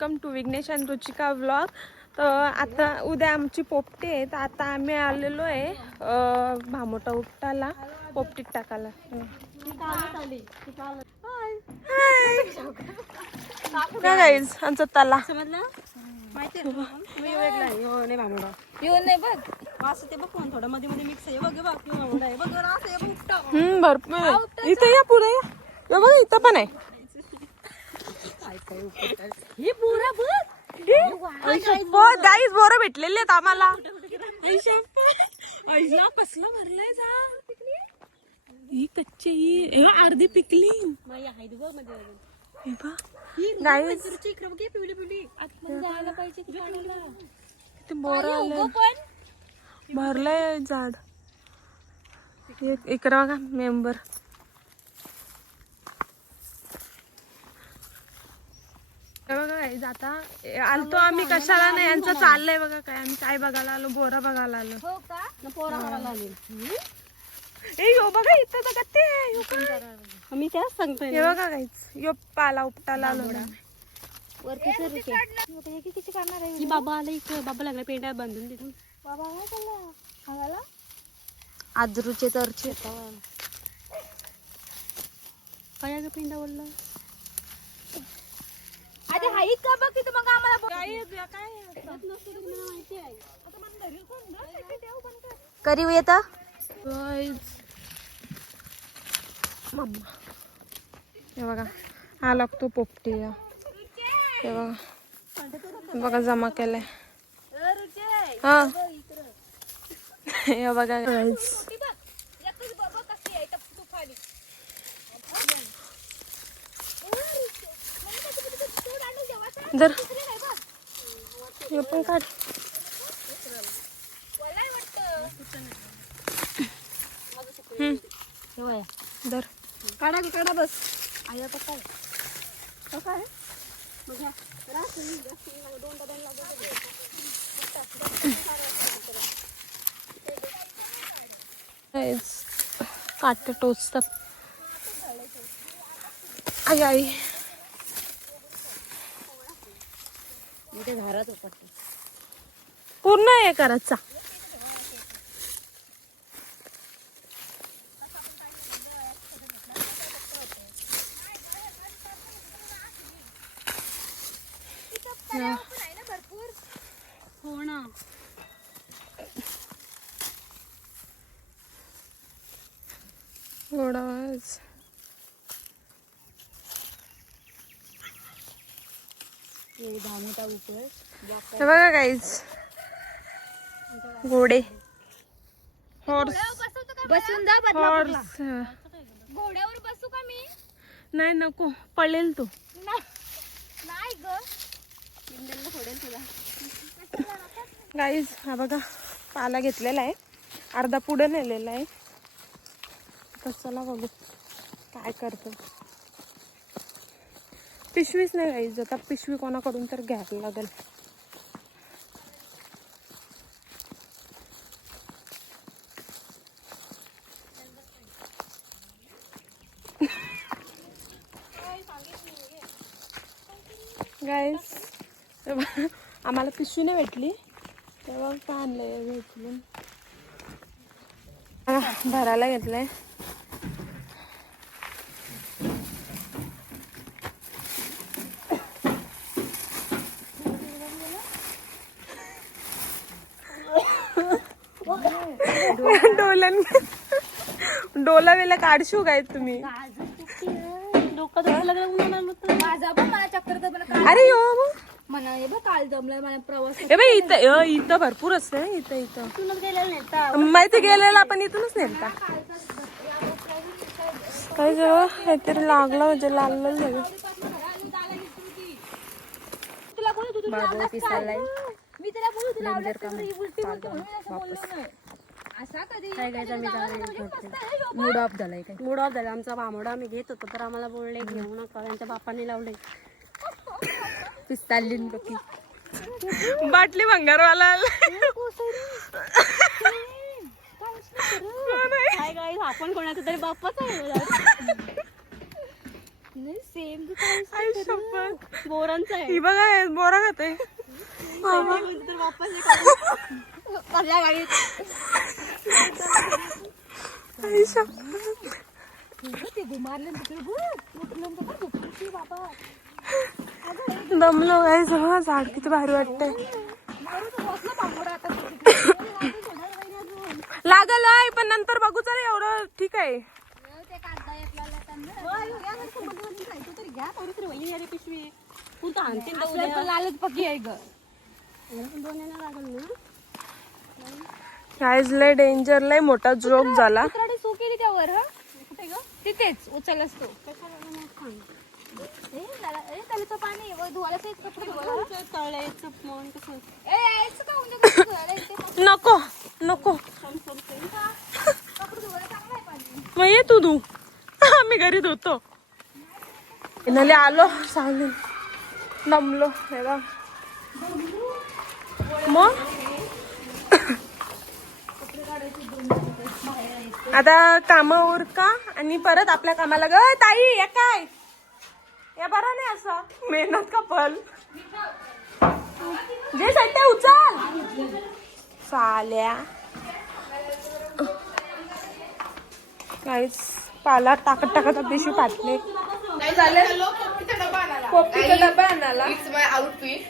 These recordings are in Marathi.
वेलकम टू विघ्नेश आणि रुचिका व्लॉग. तर आता उद्या आमची पोपटी आहे, तर आता आम्ही आलेलो आहे भामोटा उपटाला पोपटीत टाकायला. काय गाईज आमचा तला भरपूर इथे या पुढे या बघा इथं पण आहे. गाईज बोरं भेटलेले आहेत आम्हाला. कसला भरलाय जा ही कच्ची ही अर्धी पिकली बोर भरलंय झाड. इकडे बघा मेंबर बघा. आता आलतो आम्ही कशाला नाही, यांचं चाललंय बघा काय. आम्ही काय बघायला आलो, बोरा बघायला आलो. बघा इथं बघा ते मी त्याच सांगतोय. हे बघा काहीच यो पाला उपटाला आलो. बाबा आला इकडे, बाबा लागला पेंड्या बांधून तिथून. बाबा आजरूचे तरचे काय ग पेंडा बोलला आधी हाईत का बघ तिथं. मग आम्हाला करीव येत मम्मा. हे बघा हा लागतो पोपटी. हे बघा बघा जमा केलाय. हा हे बघा जर हे पण काढ. दर काढा काढा बस. आई आता काय कसं आहे काट टोचतात. आई आई पूर्ण हे करायचा. हो ना थोडाच बघा काहीच घोडे हॉर्स बसून जा. हॉर्स घोड्यावर बसू का मी? नाही नको पळेल तो. नाही ग फोडेल तुला. गाईज हा बघा पाला घेतलेला आहे, अर्धा पुढे नेलेला आहे. तर चला बघू काय करतो. पिशवीच नाही गाईज, आता पिशवी कोणाकडून तर घ्यायला लागेल. गाईज आम्हाला पिशवी नाही भेटली तेव्हा काय आणलंय भेटून भरायला घेतलंय. डोला वेला काढशू काय तुम्ही. माझा पण मला चक्कर अरे यो म्हणा हे बघ काल जमलाय मला प्रवास. हे बाई इथं इथं भरपूर असते. इथं इथं माहिती गेलेला आपण इथूनच नेलता. काही जेव्हा काहीतरी लागलं म्हणजे लागलं सगळं. मी त्याला बोलू तुला मूड ऑफ झालाय. काय मूड ऑफ झाला आमचा भामोडा आम्ही घेत होतो तर आम्हाला बोलले घेऊ नका. त्यांच्या बापाने लावले पिस्तालीन बकी बाटली भंगारवाला आपण कोणाचा तरी बाप्पाच आहे. सेम आई शपथ. बोरांचा आहे. ही बघा हे बोरा खाते. तर वापस हे काढू. आपल्या गाडीत आई शपथ. ते घुमारले तिकडे बाबा. दमलो काय सगळं. झाड किती भारी वाटतंय. लागल आहे पण नंतर बघू चल. एवढं ठीक आहे. लालच पक्की आहे ग. गाईज लय डेंजर. लय मोठा जोक झाला. सो केली त्यावर. कुठे ग? तिथेच उचललास तो. त्याला पाणी धुवायला कपडे नको नको मग ये तू धू. आम्ही घरी धुतो. इनाले आलो सांगून नमलो. हे बघ मग आता कामावर का आणि परत आपल्या कामाला. ग ताई या काय या बरं नाही असं मेहनत का पल. जे सट्टे उचल चाल्या. काहीच पाला टाकत टाकत पिशवी फाटले. पोपटीचा डबा आणाला. It's my outfit,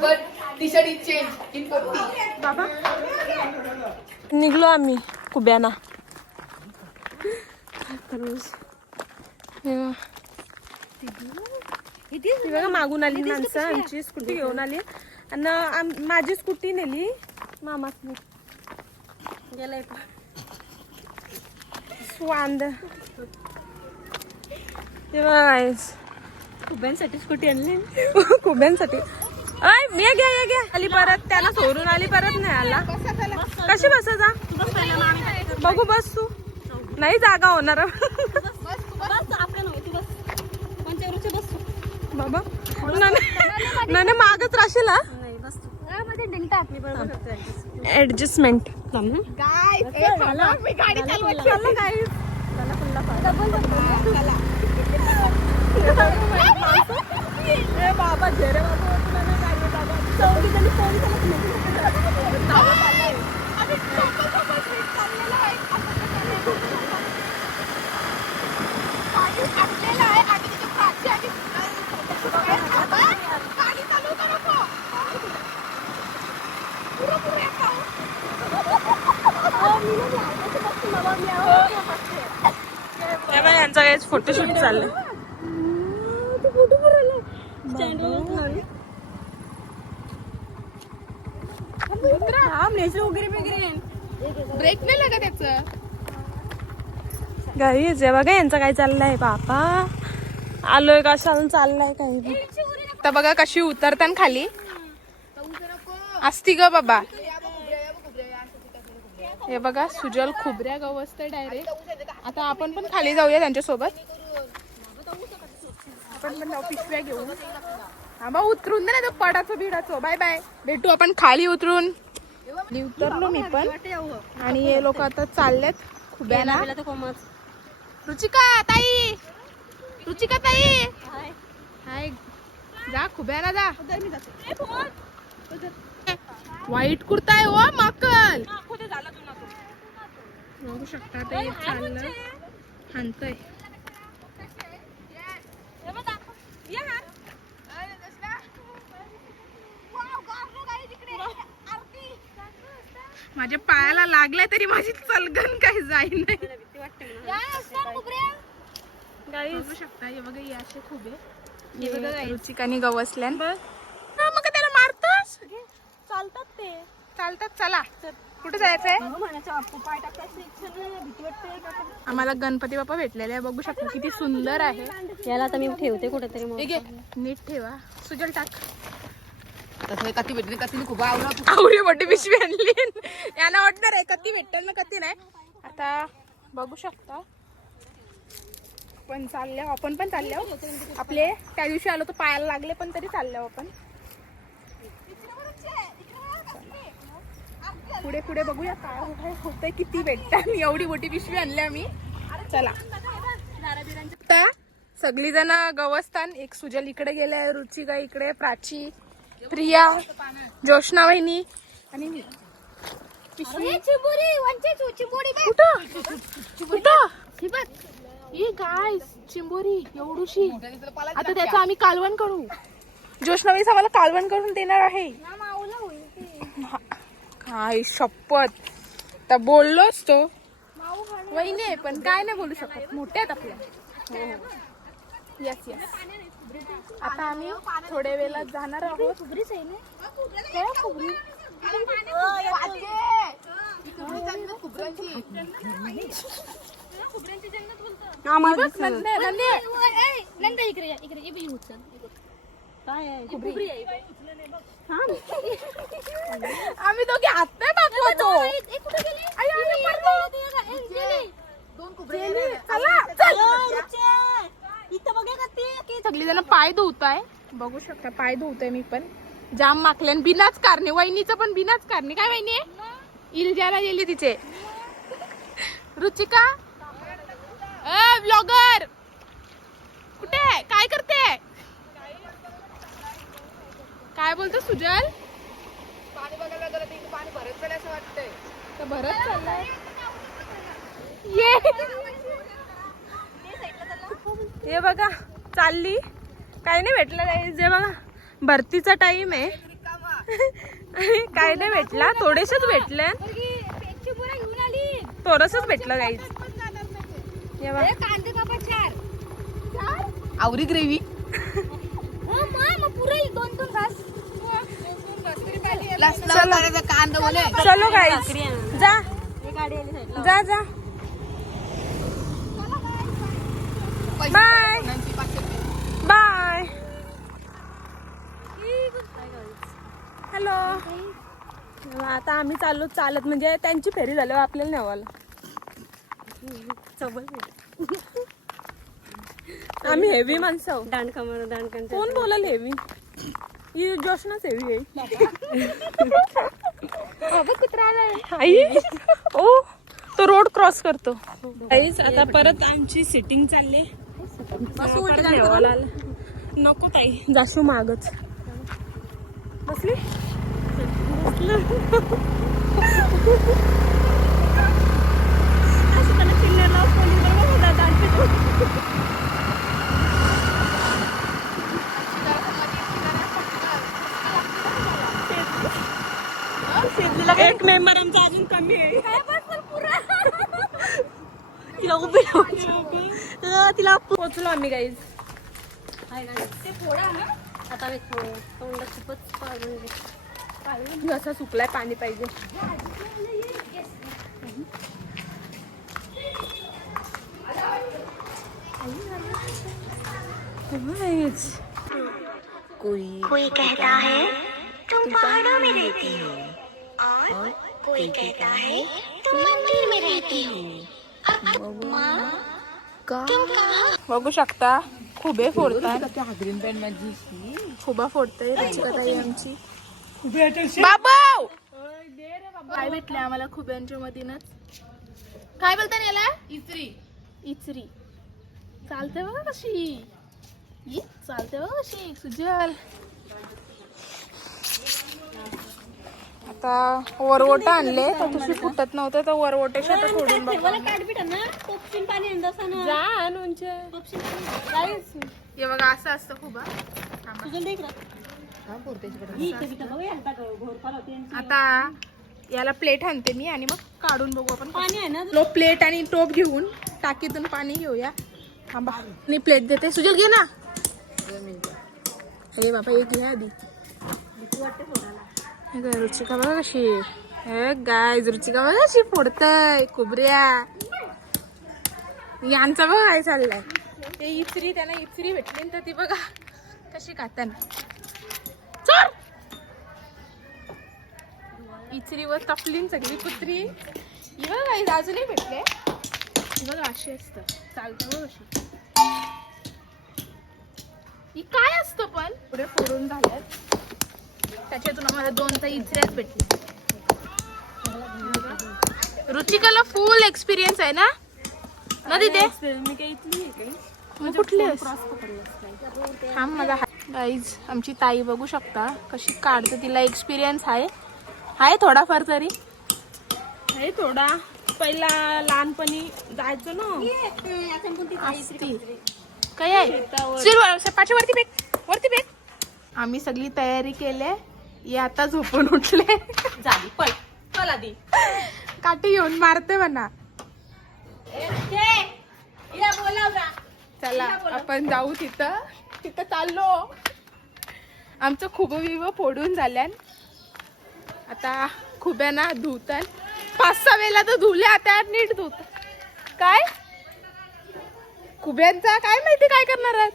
but t-shirt is changed in Popti. बाबा निघलो आम्ही कुब्याना. ती बघा मागून आली माणसं. आमची स्कूटी घेऊन आली आणि माझी स्कूटी नेली मामासनी. गेलाय स्वांद. कुब्यांसाठी स्कूटी आणली. कुब्यांसाठी. अय ये घ्या ये घ्या. आली परत त्याला सोडून आली परत नाही आला. कशी बसायचा बघू. बस तू. नाही जागा होणार बाबा. नाही मागच राशील. ऍडजस्टमेंट. बाबा झेरे यांचा काहीच फोटोशूट चाललंय. ब्रेक नाही लागत त्याचं. गाईज हे बघा यांचं काय चाललंय. बापा आलोय कशाला चाललाय काही. आता बघा कशी उतरताना खाली असती ग बाबा. हे बघा सुजल खुबऱ्या गवसते डायरेक्ट. आता आपण पण खाली जाऊया त्यांच्यासोबत. आपण पण जाऊ पिशव्या घेऊन. हा बा उतरून दे ना तो पडाचं बिडाचं. Bye bye. भेटू आपण खाली उतरून. उतरलो मी पण आणि हे लोक आता चाललेत खुब्याला. रुचिका ताई. रुचिका ताई हाय. जा खुब्याला जा. व्हाईट कुर्ता आहे ओ माकल. बघू शकता ते चाललं हाणतय. माझ्या पायाला लागलाय तरी माझी चलगण काही जाई नाही. बघू शकता हे बघा हे असे खुबे. हे बघा रुचिकाने गवसल्यान. मग त्याला मारतोस. चालतात ते. चालतात. चला कुठे जायचंय. आम्हाला गणपती बाप्पा भेटलेले आहे. बघू शकता किती सुंदर आहे. याला आता मी ठेवते कुठेतरी. नीट ठेवा. सुजल टाक. आवडी आवडी मोठी पिशवी आणली. यांना वाटणार आहे कधी भेटल ना कधी नाही. आता बघू शकता पण चालल्या. आपण पण चालल्या. आपले त्या दिवशी आलो तर पायाला लागले पण तरी चालल्या आपण. पुढे पुढे बघूया काय होतंय. किती भेटतात. एवढी मोठी पिशवी आणली आम्ही. चला सगळी जण गवस्थान. एक सुजल इकडे गेलाय, रुचिका इकडे, प्राची, प्रिया, जोशना वहिनी आणि मी. गाय चिंबोरी एवढूशी. आता त्याचं आम्ही कालवण करू. जोशना वहिनी आम्हाला कालवण करून देणार आहे. काय शपथ. तर बोललोच तो वहिनी आहे, पण काय नाही बोलू शकत, मोठे आहेत आपल्या. Yes yes. आता आम्ही थोड्या वेळात जाणार आहोत. आम्ही दोघे आत्ता दाखवतो. सगळी जण पाय धुवताय, बघू शकता. पाय धुवताय मी पण. जाम माकल्यान बिनाच कारणे. वहिनीचं पण बिनाच कारणे. काय वहिनी इल्जाला गेली तिचे. रुचिका ब्लॉगर कुठे आहे? काय करते? काय बोलतो सुजल? पाणी बघायला गेलं तर पाणी भरत चाललंय असं वाटतंय. तर भरत चाललंय. हे बघा चालली. काही नाही भेटलं काही. जे बघा भरतीचा टाइम आहे. काही नाही भेटला. थोडेसेच भेटले. थोडंसच भेटलं काही. आवरी ग्रेव्ही. चलो गाईज जा जा जा. Bye bye. हॅलो. आता आम्ही चाललो चालत. म्हणजे त्यांची फेरी झाल्यावर आपल्याला न्यावाला. आम्ही हेवी माणसं. कोण बोलाल हेवी? ही जोशनाच हेवी आहे. आई ओ तो रोड क्रॉस करतो. आता परत आमची सिटिंग चालली. नको ताई जाशू मागच बसली. एक मेंबर आमचा अजून कमी आहे. तिला उभी तिला पोचलो आम्ही गाईज. असं सुकलाय. पाणी पाहिजे. कोई कहता है तुम पहाड़ों में रहती हो और कोई कहता है तुम मंदिर में रहती हो. बघू शकता खुबे फोडतात. खुबा फोडताय रुचिकाताई आमची. बाबा काय भेटले आम्हाला खुब्यांच्या मधीनच. काय बोलता याला? इचरी. इचरी चालते बघा कशी. चालते बघा कशी सुजल. आता वरवोटा आणले तर तुझी फुटत नव्हतं तर वरवोट्याशी आता फोडून बघा. जा आणून हे बघा असं असतं खुबा. आता याला प्लेट आणते मी आणि मग काढून बघू आपण. पाणी आहे ना. प्लेट आणि टोप घेऊन टाकीतून पाणी घेऊया. थांबा मी प्लेट देते. सुजल घे ना. अरे बाबा एक घ्या आधी. रुचिका बघा कशी. गाय रुचिका बघा कशी फोडतय कुबऱ्या. यांचा बघा काय चाललंय. ते इचरी त्यांना इचरी भेटली तर ती बघा कशी खाताना. चल इचरीवर तपलीन सगळी कुत्री. बघा अजूनही भेटले. बघा अशी असतं. चालतं बघ अशी. ही काय असतं पण पुढे फोडून झाल्यात. त्याच्यातून आम्हाला 2 इचऱ्याच भेटली. रुचिकाला फुल एक्सपिरियन्स आहे ना तिथे. मी काही इथली आहे काही. तू कुठली आहेस? थांब माझा गाईज आमची ताई बघू शकता कशी काढते. तिला एक्सपिरियन्स आहे थोडाफार तरी. हे थोडा पहिला लहानपणी जायचो ना असती. काय आहे पाठी वरती बेक. आम्ही सगळी तयारी केली. ये आता झोपून उठले. झाली पळ आधी. काठी येऊन मारते म्हणा. चला आपण जाऊ तिथं चाललो. आमचं खुबं विव फोडून झाल्यान. आता खुब्या ना धुतन 5-6 वेळेला तर धुले. आता नीट धुत. काय खुब्यांचा काय माहिती काय करणार आहेत.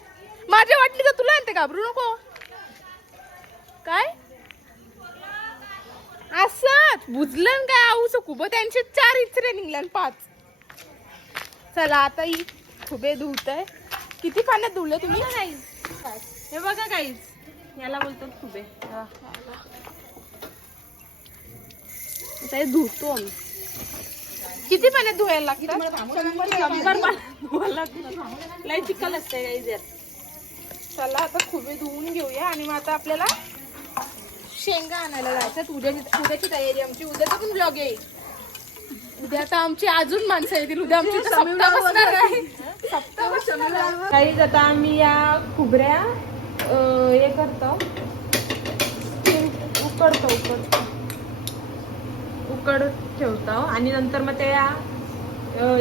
माझ्या वाटली तर तुला आणते घाबरू नको. काय असंच बुजलं काय आऊस खुबं त्यांचे 4 इचरे निघल्यान 5. चला आता ही खुबे धुवतय. किती पाण्यात धुवले तुम्ही? हे बघा काहीच याला बोलतात खुबे. ते धुतो आम्ही. किती पाण्यात धुवायला लागतात? 100 लय चिखल असते काही यात. चला आता खुबे धुवून घेऊया. आणि मग आता आपल्याला शेंगा आणायला जायचं. उद्याची तयारी आमची. उद्याचा पण ब्लॉग येईल. उद्या आता आमची अजून माणसं येतील. उद्या आमची सप्ताह बसणार आहे. काही आता आम्ही या खुबऱ्या हे करतो. उकड ठेवतो आणि नंतर मग ते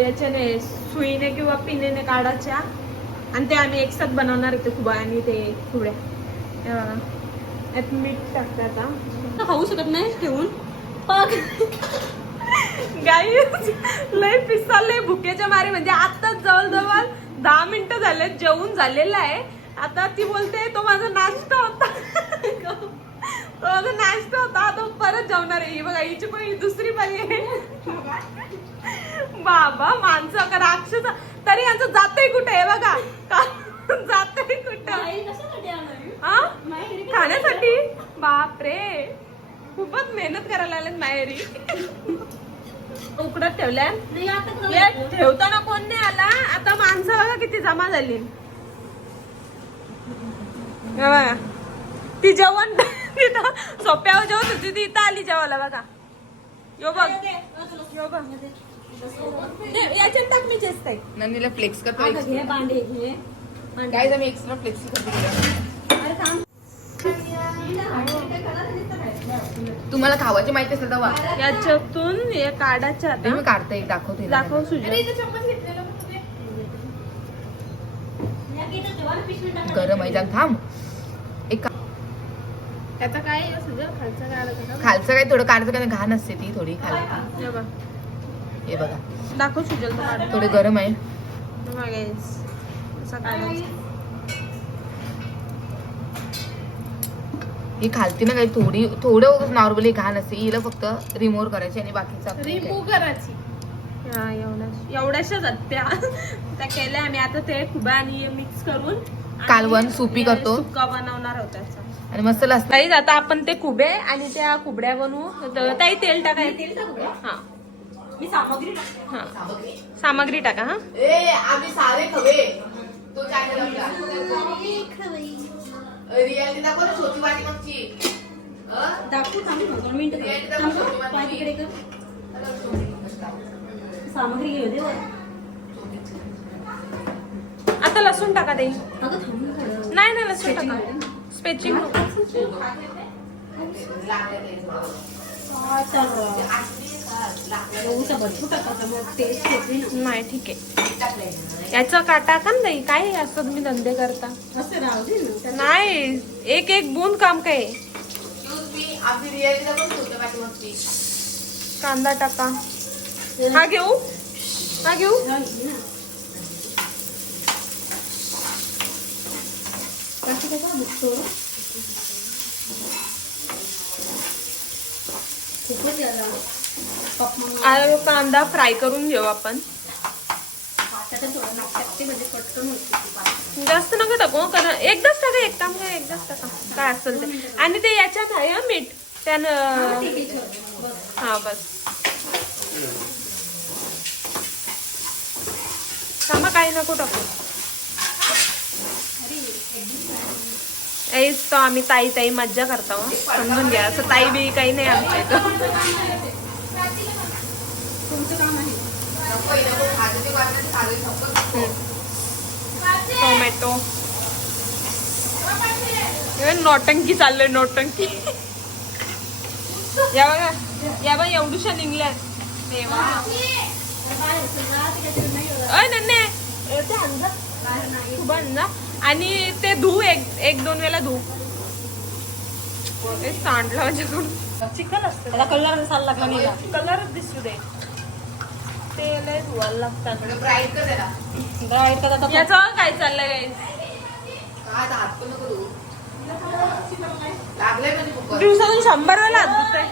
याच्याने सुईने किंवा पिनेने काढायच्या आणि ते आम्ही एकसाथ बनवणार आहे. ते खुबा आणि ते खुबड्या. हे बघा यात मीठ टाकतात. आता खाऊ शकत नाही ठेवून. गाई लय पिसाल भुकेच्या मारे. म्हणजे आताच जवळजवळ 10 मिनिटं झाले जेवून झालेलं आहे. आता ती बोलते तो माझा नाश्ता होता. आता परत जेवणार आहे. ही बघा हिची पण ही दुसरी बाई आहे. बाबा माणसं का राक्षस. तरी यांचं जातंय कुठे आहे बघा. जातंय कुठं हा खाण्यासाठी. बापरे खूपच मेहनत करायला लागलेत माहेरी. उकडत ठेवल्या. ठेवताना कोण नाही आला. आता माणसं बघा किती जमा झाली. ती जेवण तिथं सोप्यावर जेवत होती ती इथं आली जेवायला बघा. यो बघ याच्यात टाक मी चेस्ट आहे. नंदीला फ्लेक्स करतो. गाईज आम्ही एक्स्ट्रा फ्लेक्स करतो. तुम्हाला खावायची माहिती असेल तेव्हा याच्यातून हे काढायच्या. ते मी काढते दाखवते. दाखव सुजा. गरम आहे जाम. थांब एक त्याचा काय सुद्धा खालचा काय खालचं काय थोडं काढतं का घाण असते ती थोडी खाली. हे बघा दाखव सुजल. थोडे गरम आहे. ही खालती ना काही थोडं नॉर्मली घाण असते. हिला फक्त रिमूव्ह करायची आणि बाकीचा रिमूव्ह करायची. एवढ्याशाच त्या केल्या आम्ही. आता ते खुबा आणि मिक्स करून कालवण सुपी करतो. सुक्का बनवणार होता आणि मस्त लागतं. काहीच आता आपण ते खुबे आणि त्या खुबड्या बनवू. ताई तेल टाकायचं. हा सामग्री टाका. हा आम्ही सारे खवे तो छोटी वाटी मागची सामग्री घेऊ दे. आता लसूण टाका ताई. नाही लसूण टाका. स्पेचिंग नाही ठीक आहे. याचा काटा का नाही काय असं तुम्ही धंदे करता. नाही एक बूंद काम काय. कांदा टाका. हा घेऊ. कांदा फ्राय करून घेऊ आपण. जास्त नका टाकू कारण एकदाच टाका. एक काम काय एकदाच टाका काय असेल ते. आणि ते याच्यात आहे मीठ त्यानं. हा बस थांबा काही नको टाकू. हेच तो आम्ही ताई ताई मज्जा करतो समजून घ्या. असं ताई बी काही नाही आमच्या इथं. टोमॅटो नौटंकी चाललंय नौटंकी. या बघा एवढूशा निघल्यात. नन्ने आणि ते धू एक दोन वेळा धू. ते सांडलं माझ्याकडून. चिकन असतं त्याला कलर दिसायला लागला नाही. कलरच दिसू दे. ते लय धुवायला लागतात. याचं काय चाललंय दिवसातून 100 वेळा हात धुताय.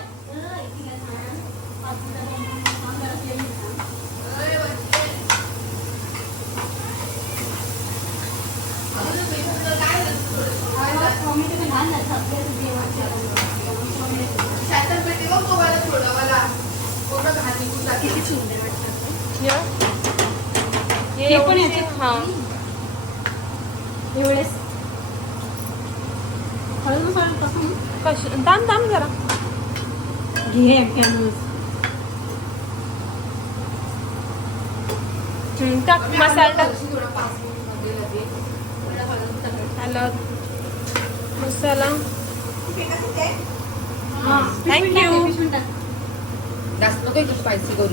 हे पण याचे हा एवढेच दाम जरा घे. टाक मसाला टाक. हळद मसाला. थँक्यू.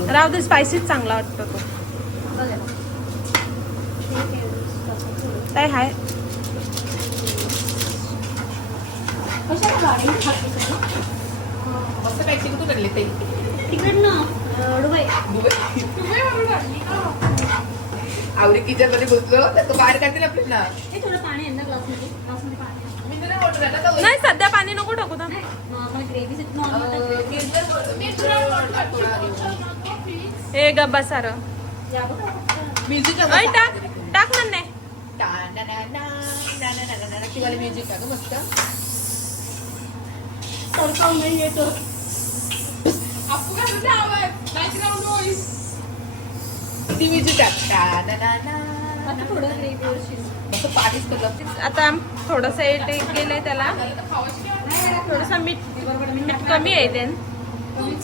राहू दे स्पायसीच चांगला वाटतो तो. काय हाय आवडी किचन मध्ये घुसलो तर तो बाहेर काढतील आपल्याला. नाही सध्या पाणी नको टाकू ना. हे गब्बा सारं टाक टाक म्हणणे. म्युझिक टाक मस्त. आता थोडस गेलंय त्याला. थोडस मीठ कमी आहे ते.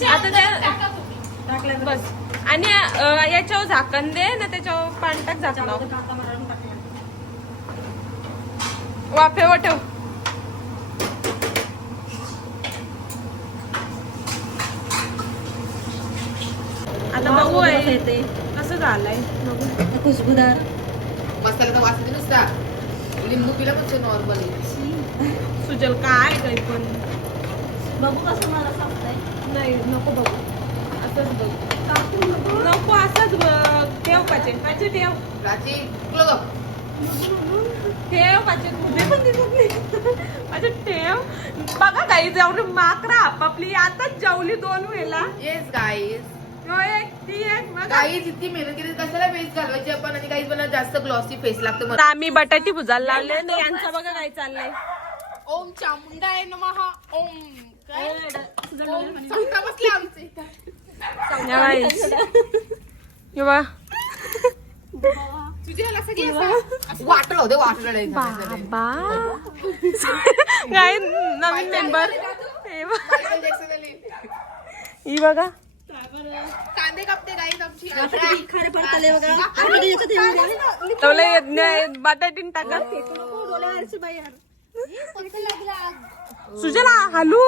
आता त्या बस. आणि याच्यावर झाकण दे ना. त्याच्यावर पाणी टाक. झाकण वाफेवर ठेव. आता बघू आहे ते कसं झालंय. खुशबुदार मसाल्याचा वास येतो नुसता. लिंबू पिला पण नॉर्मली. सुजल काय काही पण बघू कसं मला सांगताय. नाही नको बघू. असंच बघ. नको असंच ठेव पाचे पाचे ठेव. प्राची ठेव पाचे. तुझे पण दिसत नाही. पाचे ठेव. बघा काही जेवढी माकरा आपापली आताच जेवली 2 वेळेला. Yes guys. गाईज इतकी मेहनत केली कशाला फेस घालवायची आपण. आणि गाईज मला जास्त ग्लॉसी फेस लागतं. तर आम्ही बटाटी भुजायला लावले तर यांचं बघा काय चाललंय. ओम चामुंडाय नमः. ओम काय सांगता बसले आमचे. तुझ्याला सगळी वाटलं होते वाटलं बाबा काय नवीन मेंबर. ही बघा कांदे कापते गाईज आमची. बटाटीन टाका. सुजला हालू.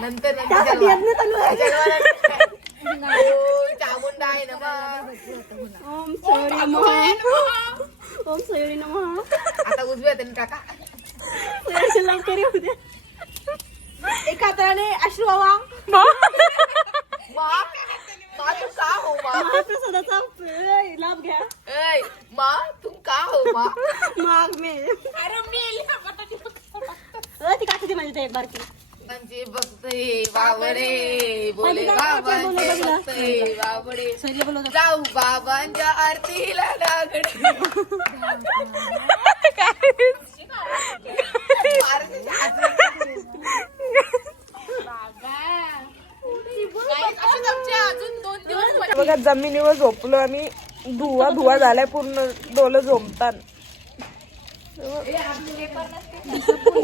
नंतर चामुंडा आहे ना. ओम सयोरी नमः. आता उजव्या हाताने टाका. लवकर येऊ द्या. एका हाताने अश्रू बाबा. माँ तुम का हो माँ. महाप्रसादाचा लाभ घ्या. माँ तुम का हो माँ. माग मे. अरे मी ती काठी माझी ते एक बारकी. म्हणजे बघतोय बाबडे बोले बाबांचे बघतोय बाबडे. जाऊ बाबांच्या आरतीला लागडे. बघा जमिनीवर झोपलो आम्ही. धुवा धुवा झालाय पूर्ण, डोलं झोमतात.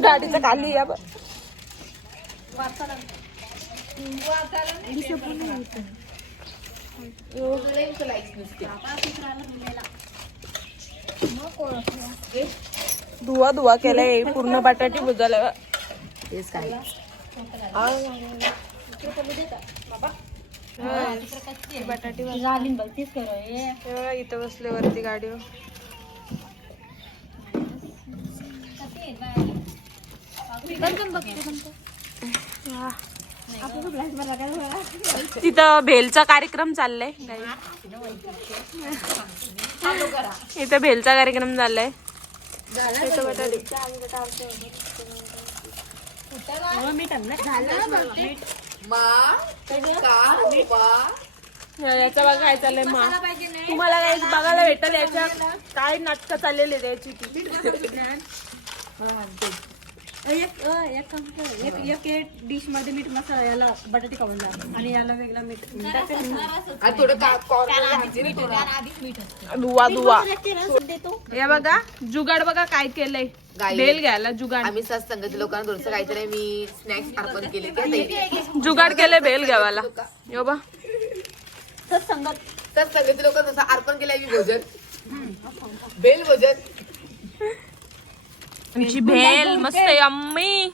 गाडीच्या खाली या बघ. धुवा धुवा केलाय पूर्ण बटाटे भुजायला. तेच काय बटाटे इथं बसले वरती गाडीवर. तिथं भेलचा कार्यक्रम चाललाय. इथं भेलचा कार्यक्रम चाललाय. याचा बघा काय चाललंय मा. तुम्हाला काय बघायला भेटेल याच्या काय नाटकं चाललेली त्याची ती. एक डिश मध्ये मीठ मसाला याला बटाटे काढून द्या आणि याला वेगळा मीठ दुवा दुवा. हे बघा जुगाड बघा काय केलंय. बेल घ्यायला जुगाड. आम्ही सहज संगती लोकांना थोडंसं काहीतरी मी स्नॅक्स अर्पण केले ते जुगाड केलंय बेल घ्यावाला. यो बा संगती लोकांना जसं अर्पण केलंय मी भोजन, बेल भोजन. आमची भेल मस्त आहे अम्मी.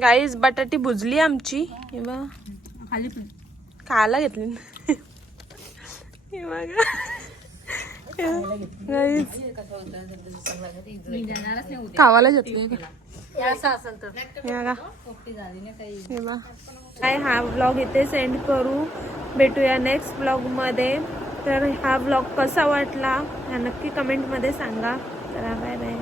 गाईज बटाटी भुजली आमची. हे बघा खायला घेतली. हे बघा गाईज खावायला घेतली. हे बघा. हे बघा. काय हा व्लॉग इथे सेंड करू. भेटूया नेक्स्ट व्लॉग मध्ये. तर हा व्लॉग कसा वाटला हा नक्की कमेंट मध्ये सांगा. चला बाय बाय.